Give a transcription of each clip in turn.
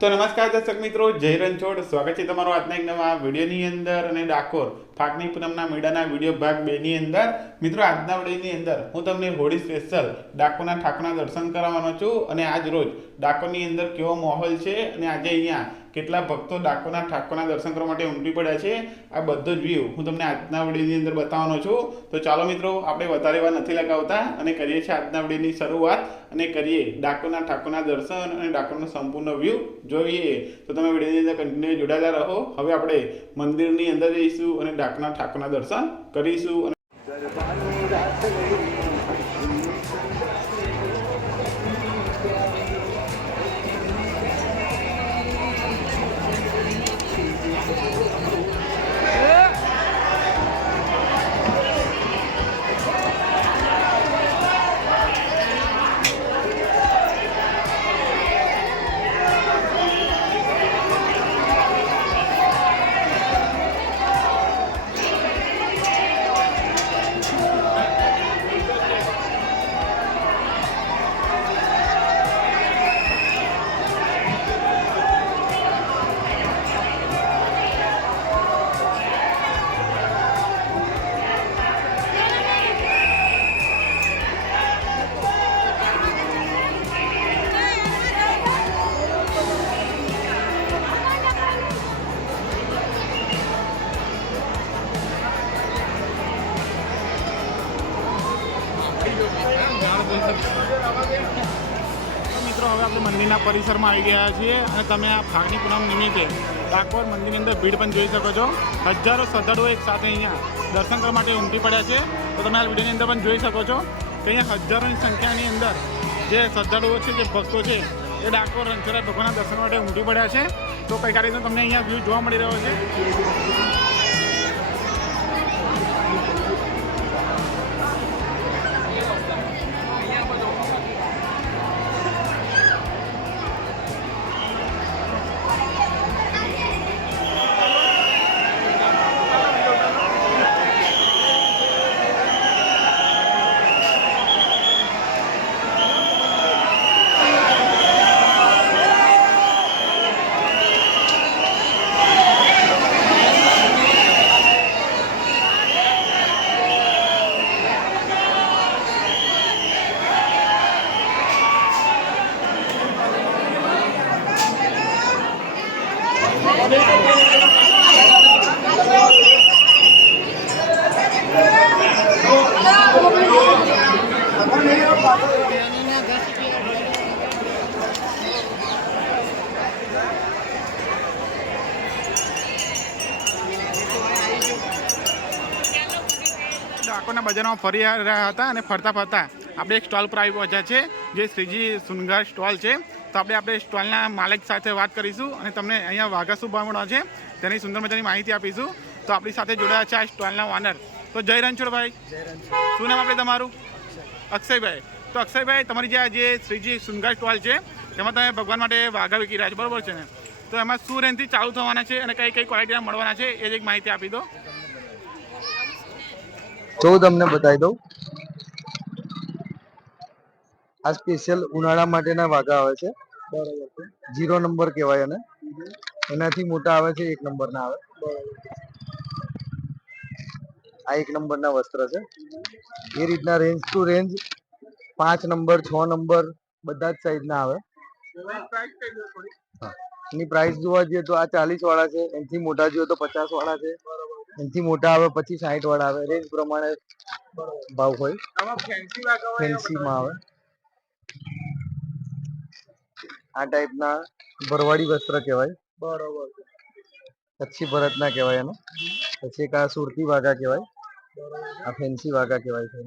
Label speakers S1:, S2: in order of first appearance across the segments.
S1: તો નમસ્કાર દર્શક મિત્રો, જય રણછોડ. સ્વાગત છે તમારું આજના એક નવા વિડીયોની અંદર અને ડાકોર. ફાગણી પૂનમના મેળાના વીડિયો ભાગ બેની અંદર. મિત્રો, આજના વિડીયોની અંદર હું તમને હોળી સ્પેશિયલ ડાકોરના ઠાકોરના દર્શન કરાવવાનો છું અને આજ રોજ ડાકોરની અંદર કેવો માહોલ છે અને આજે અહીંયા કેટલા ભક્તો ડાકોરના ઠાકોરના દર્શન કરવા માટે ઉમટી પડ્યા છે, આ બધો જ વ્યૂ હું તમને આજના વિડીયોની અંદર બતાવવાનો છું. તો ચાલો મિત્રો, આપણે વધારે વાર નથી લગાવતા અને કરીએ છીએ આજના વિડીયોની શરૂઆત અને કરીએ ડાકોરના ઠાકોરના દર્શન અને ડાકોરનો સંપૂર્ણ વ્યૂ જોઈએ. તો તમે વિડીયોની અંદર કન્ટિન્યુ જોડાયેલા રહો. હવે આપણે મંદિરની અંદર જઈશું અને ડાકોરના ઠાકોરના દર્શન કરીશું મિત્રો, હવે આપણે મંદિરના પરિસરમાં આવી ગયા છીએ અને તમે આ ફાગણી પૂનમ નિમિત્તે ડાકોર મંદિરની અંદર ભીડ પણ જોઈ શકો છો. હજારો શ્રદ્ધાળુઓ એક સાથે અહીંયા દર્શન કરવા માટે ઉમટી પડ્યા છે. તો તમે આ વિડીયોની અંદર પણ જોઈ શકો છો કે અહીંયા હજારોની સંખ્યાની અંદર જે શ્રદ્ધાળુઓ છે, જે ભક્તો છે, એ ડાકોર રણછોડરાય ભગવાનના દર્શન માટે ઉમટી પડ્યા છે. તો કઈ કાર્યક્રમ તમને અહીંયા વ્યૂ જોવા મળી રહ્યો છે? ડાકોરના બજારમાં ફરી રહ્યા હતા અને ફરતા ફરતા આપણે એક સ્ટોલ પર આવી પહોંચ્યા છે જે શ્રીજી સુનગાર સ્ટોલ છે. તો આપણે આપણે સ્ટોલના માલિક સાથે વાત કરીશું અને તમને અહીંયા વાઘા શું ભાવ છે. તેની સુંદર મજાની માહિતી આપીશું. તો આપણી સાથે જોડાયા છે આ સ્ટોલના ઓનર તો જય રણછોડભાઈ. શું નામ આપણે તમારું? અક્ષયભાઈ. તો અક્ષયભાઈ તમારી જે આ જે શ્રીજી સુંદર સ્ટોલ છે તેમાં તમે ભગવાન માટે વાઘા વિકી રહ્યા છો. બરોબર છે ને? તો એમાં શું રેન્જથી ચાલુ થવાના છે અને કઈ કઈ ક્વોલિટીના મળવાના છે એ જ એક માહિતી આપી દો.
S2: તો તમને બતાવી દઉં. આ સ્પેશિયલ ઉનાળા માટેના વાઘા આવે છે. જીરો નંબર કહેવાય એને. એનાથી મોટા આવે છે, એક નંબરના આવે. આ એક નંબરના વસ્ત્ર છે. એ રીતના રેન્જ ટુ રેન્જ પાંચ નંબર, છ નંબર બધા જ સાઈઝના આવે. એની પ્રાઇસ જોવા જઈએ તો આ ચાલીસ વાળા છે. એનાથી મોટા જોઈએ તો પચાસ વાળા છે. એનાથી મોટા આવે પછી સાઠ વાળા આવે. રેન્જ પ્રમાણે ભાવ હોય. ફેન્સીમાં આવે. આ ટાઈપના ભરવાડી વસ્ત્ર કહેવાય. બરોબર. કચ્છી ભરતના કહેવાય એને. પછી એક આ સુરતી વાઘા કહેવાય. આ ફેન્સી વાઘા કહેવાય છે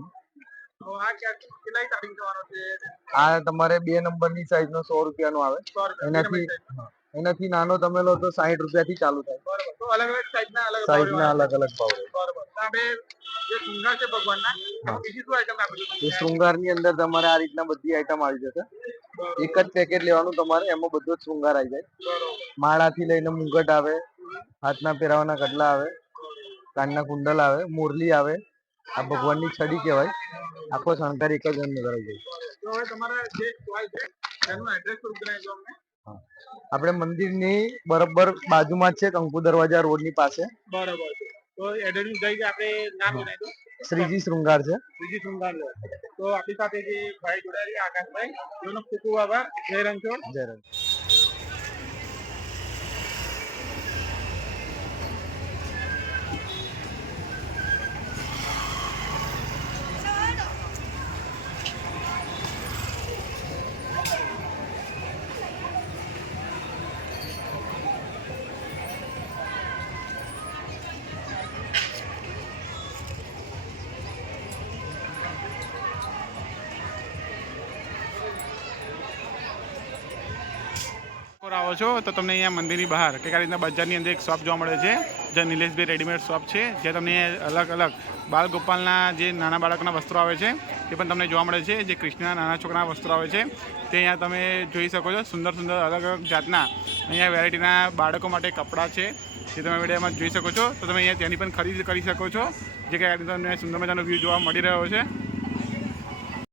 S2: આ તમારે બે નંબરની સાઈઝ નો સો રૂપિયાનો આવે. એનાથી એનાથી નાનો તમે લો તો સાહીઠ રૂપિયા થી ચાલુ થાય. સાઈઝ ના અલગ અલગ ભાવ એ અંદર તમારે આ રીતના બધી આઈટમ આવી જશે. એક જ પેકેટ લેવાનું તમારે એમાં બધો જ શૃંગાર આવી જાય. માળાથી લઈને મુંગટ આવે હાથના પહેરાવાના કડલા આવે કાનના કુંડલ આવે મોરલી આવે આ ભગવાનની છડી કહેવાય. આખો શણગાર એક જ અંદર આવી જાય. આપણે મંદિરની બરોબર બાજુમાં છે કંકુ દરવાજા રોડની પાસે.
S3: બરોબર તો એડ્રેસ જઈ આપણે નામ જણાવી દો
S2: શ્રીજી શૃંગાર છે.
S3: શ્રીજી શૃંગાર છે. તો આપણી સાથે જે ભાઈ જોડાયા છે આકાશભાઈ ખૂબ ખૂબ આભાર. જય રણછોડ
S2: જય રંગ
S1: પર આવો છો, તો તમને અહીંયા મંદિરની બહાર, કે રીતના બજારની અંદર એક શોપ જોવા મળે છે જે નિલેશભાઈ રેડીમેડ શોપ છે, જ્યાં તમને અલગ અલગ બાલ ગોપાલના જે નાના બાળકના વસ્ત્રો આવે છે, તે પણ તમને જોવા મળે છે, જે કૃષ્ણના નાના છોકરાના વસ્ત્રો આવે છે, તે અહીંયા તમે જોઈ શકો છો, સુંદર સુંદર અલગ અલગ જાતના અહીંયા વેરાયટીના બાળકો માટે કપડાં છે, જે તમે વિડીયોમાં જોઈ શકો છો, તો તમે અહીંયા ત્યાંની પણ ખરીદી કરી શકો છો, જે કે તમને સુંદર મજાનો વ્યૂ જોવા મળી રહ્યો છે.